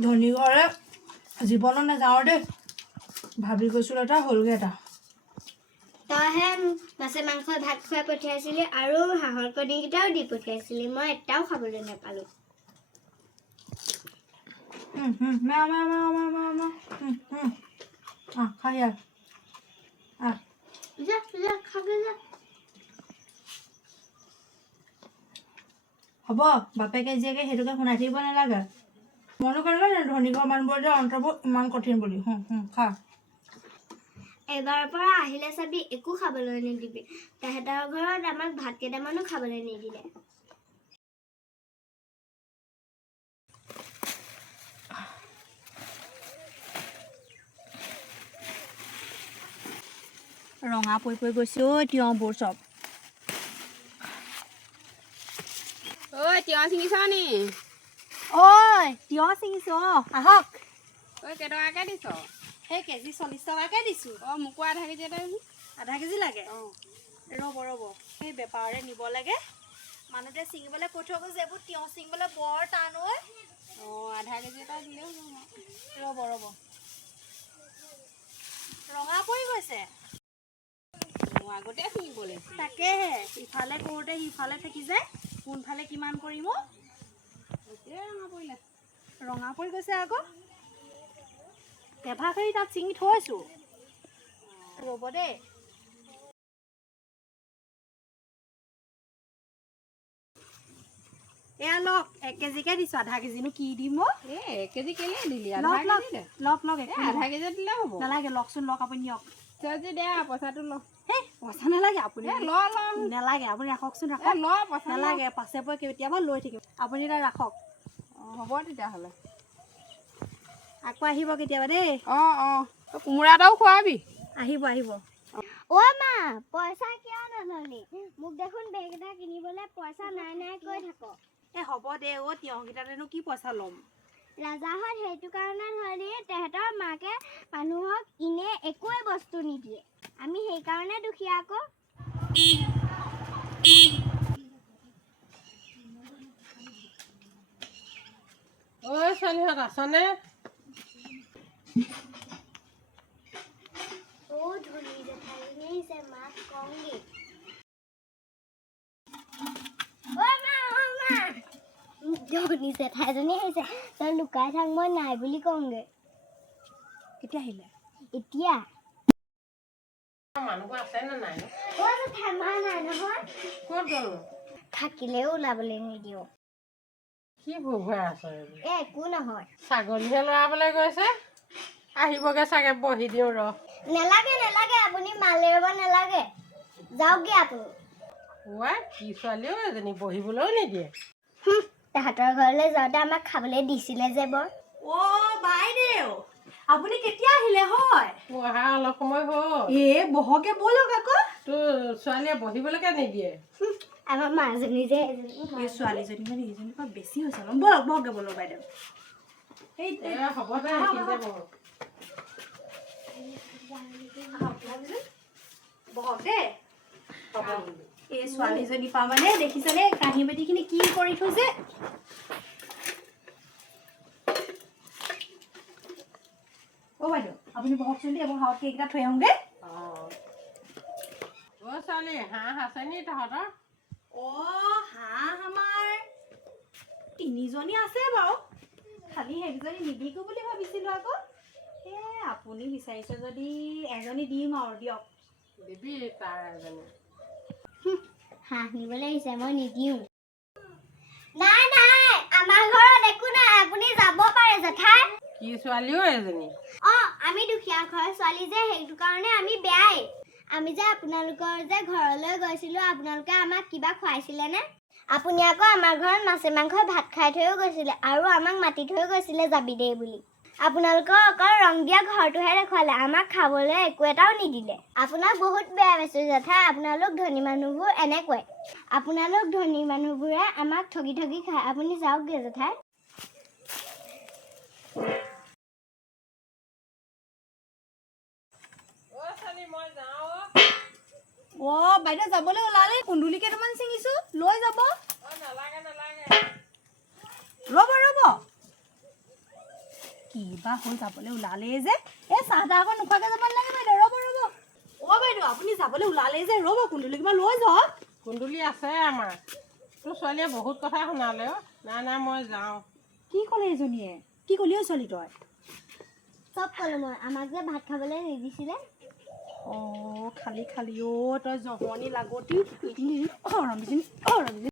ধনী ঘৰে জীৱনত নাযাওঁ দেই ভাবি গৈছিলোঁ এটা হ'লগৈ এটা তইহে মাছে মাংস ভাত খুৱাই পঠিয়াইছিলি আৰু হাঁহৰ কণীকেইটাও দি পঠিয়াইছিলি মই এটাও খাবলৈ নাপালোঁ খাই যা যা খাবলৈ যা হ'ব বাপেকে জীয়েকে সেইটোকে শুনাই থাকিব নালাগে মনো কেনেকৈ ধনী ঘৰ মানুহবোৰ যে অন্তৰবোৰ ইমান কঠিন বুলি খা এবাৰৰ পৰা আহিলে চাবি একো খাবলৈ নিদিবি তেহেঁতৰ ঘৰত আমাক ভাত কেইটামানো খাবলৈ নিদিলে ৰঙা পৰি পৰি গৈছে ঐ তিয়ঁহবোৰ চব ঐ তিয়ঁহ ছিঙিছ নি ঐ তিয়ঁহ ছিঙিছোঁ আহক ঐ কেইটকাকৈ দিছ সেই কেজি 40 টকাকৈ দিছোঁ মোকো আধা কেজি এটা আধা কেজি লাগে অঁ ৰ'ব সেই বেপাৰৰে নিব লাগে মানুহটোৱে ছিঙিবলৈ কৈ থৈ গৈছে এইবোৰ তিয়ঁহ ছিঙিবলৈ বৰ টান ঐ আধা কেজি এটা দিলেও ৰ'ব ৰঙা পৰি গৈছে আগতে ছিঙিব লাগিছিল তাকেহে ইফালে কৰোঁতে সিফালে থাকি যায় কোনফালে কিমান কৰিম এতিয়া ৰঙা পৰিলে ৰঙা পৰি গৈছে আকৌ টেভা কৰি তাত ছিঙি থৈছোঁ ৰ'ব দেই এয়া লওক 1 কেজিকে দিছোঁ আধা কেজিনো কি দিম এই 1 কেজি কেলে দিলি লওক আধা কেজি দিলে হ'ব নালাগে লওকচোন লওক আপুনি নিয়ক তই যে দে পইচাটো ল হেই পইচা নালাগে আপুনি ল নালাগে আপুনি ৰাখকচোন ৰাখক ল পইচা নালাগে পাছে পৰে কেতিয়াবা লৈ থাকিম আপুনি তাত ৰাখক হ'ব তেতিয়াহ'লে আকৌ আহিব কেতিয়াবা দেই কোমোৰা এটাও খোৱাবি আহিব অ' মা পইচা কিয় নললি মোক দেখোন বেগ এটা কিনিবলৈ পইচা নাই কৈ থাক এই হ'ব দে তিয়ঁহকেইটাতেনো কি পইচা ল'ম ৰাজাহঁত সেইটো কাৰণে ধৰি তেহেঁতৰ মাকে মানুহক ইনে একোৱে বস্তু নিদিয়ে আমি সেইকাৰণে দুখীয়া আকৌ ঐ ছোৱালীহঁত আছনে ধনী জেঠাইজনী আহিছে মাক কওঁগে ধনী জেঠাইজনী আহিছে তই লুকাই থাক মই নাই বুলি কওঁগে কেতিয়া আহিলে এতিয়া মানুহবোৰ আছেনে নাই মা নাই নহয় ক'ত গ'ল থাকিলেও ওলাবলৈ নিদিওঁ কি ভুভুৱাই আছে একো নহয় ছাগলীহে লৰাবলৈ গৈছে আহিবগে চাগে বহি দিওঁ নেলাগে আপুনি মালে ৰ'ব নেলাগে যাওকগে আপুনি কি ছোৱালীও এজনী বহিবলৈও নিদিয়ে তাহাঁতৰ ঘৰলৈ যাওঁতে আমাক খাবলৈ দিছিলে যে বৰ বাইদেউ আপুনি কেতিয়া আহিলে হয় অহা অলপ সময় হ'ল বহকে ব'লক আকৌ তোৰ ছোৱালীয়ে বহিবলৈকে নিদিয়ে আমাৰ মাজনী যে ছোৱালীজনী মানে এইজনী পৰা বেছি হৈছে ব'লক বহক বাইদেউ হ'ব দে বহক দেই এই ছোৱালীজনী পা মানে দেখিছেনে কাঁহী বাতিখিনি কি কৰি থৈছে বাইদেউ আপুনি বহকচোন দেই হাৱত কেইকেইটা থৈ আহোঁগে ছোৱালী হাঁহ আছে নি তহঁতৰ হাঁহ আমাৰ 3জনী আছে বাৰু খালি সেইকেইজনী নিবিকো বুলি ভাবিছিলোঁ আকৌ আপুনি বিচাৰিছে যদি এজনী দিম আৰু দিয়ক দিবি তাৰ এজনী হাঁহ নিবলৈ আহিছে মই নিদিওঁ নাই আমাৰ ঘৰত একো নাই আপুনি যাব পাৰে জেঠাই কি ছোৱালীও এজনী আমি দুখীয়া ঘৰৰ ছোৱালী যে সেইটো কাৰণে আমি বেয়াই আমি যে আপোনালোকৰ যে ঘৰলৈ গৈছিলোঁ আপোনালোকে আমাক কিবা খুৱাইছিলে নে আপুনি আকৌ আমাৰ ঘৰত মাছে মাংস ভাত খাই থৈও গৈছিলে আৰু আমাক মাতি থৈ গৈছিলে যাবি দেই বুলি আপোনালোকৰ অকল ৰং দিয়া ঘৰটোহে দেখুৱালে আমাক খাবলৈ একো এটাও নিদিলে আপোনাক বহুত বেয়া পাইছোঁ জেঠাই আপোনালোক ধনী মানুহবোৰ এনেকুৱাই আপোনালোক ধনী মানুহবোৰে আমাক ঠগি খায় আপুনি যাওকগৈ জেঠাই বাইদেউ যাবলৈ ওলালে কুন্দুলি কেইটামান ছিঙিছোঁ লৈ যাব নালাগে ৰ'ব কি বা হ'ল যাবলৈ ওলালেই যে এই চাহ তাহ আকৌ নোখোৱাকৈ যাব নালাগে বাইদেউ ৰ'ব ৰ'ব অ' বাইদেউ আপুনি যাবলৈ ওলালেই যে ৰ'ব কুন্দুলি কিবা লৈ যাওক কুন্দুলি আছে আমাৰ তোৰ ছোৱালীয়ে বহুত কথা শুনালে অ' নাই মই যাওঁ কি ক'লে এইজনীয়ে কি ক'লি অ' ছোৱালী তই চব ক'লো মই আমাক যে ভাত খাবলৈ নিদিছিলে খালি অ' তই জমনি লাগতি